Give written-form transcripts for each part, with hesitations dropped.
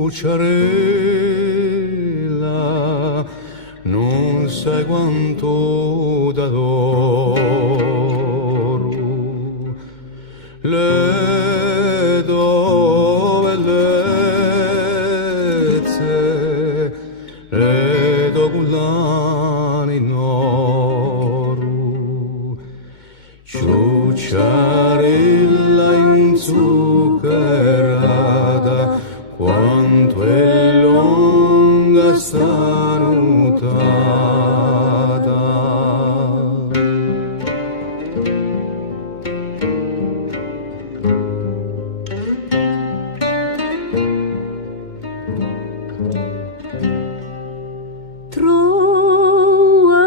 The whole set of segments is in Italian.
ciucciarella, non sai quanto t'adoro. Le do bellezze, le do collane in oro, ciucciarella inzuccherata, quanto è lunga sta nuotata. Trova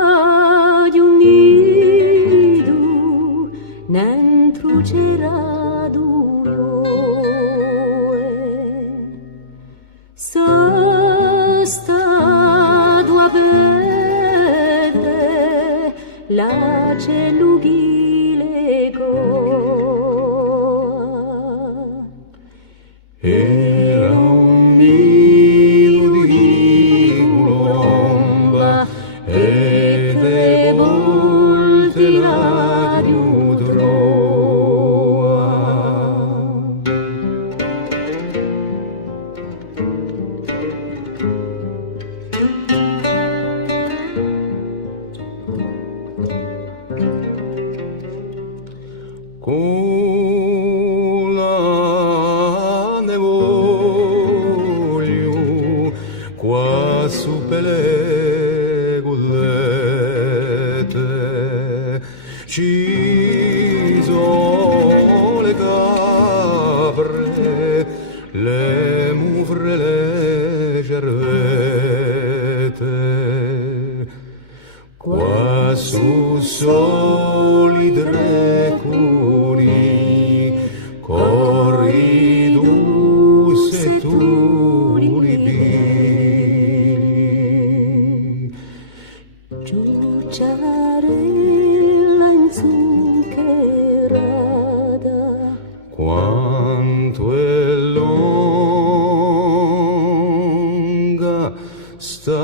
di un nido dentro c'era stato a bere la cellughile coa. Era un nido di colomba e de volte la riudroa. Con la ne voglio qua su per le collette, ci sono le capre, le mufre, le cervette, qua su soli drecuni, corri tu se tu liberi. Ciucciarella inzuccherata, Quanto è lunga sta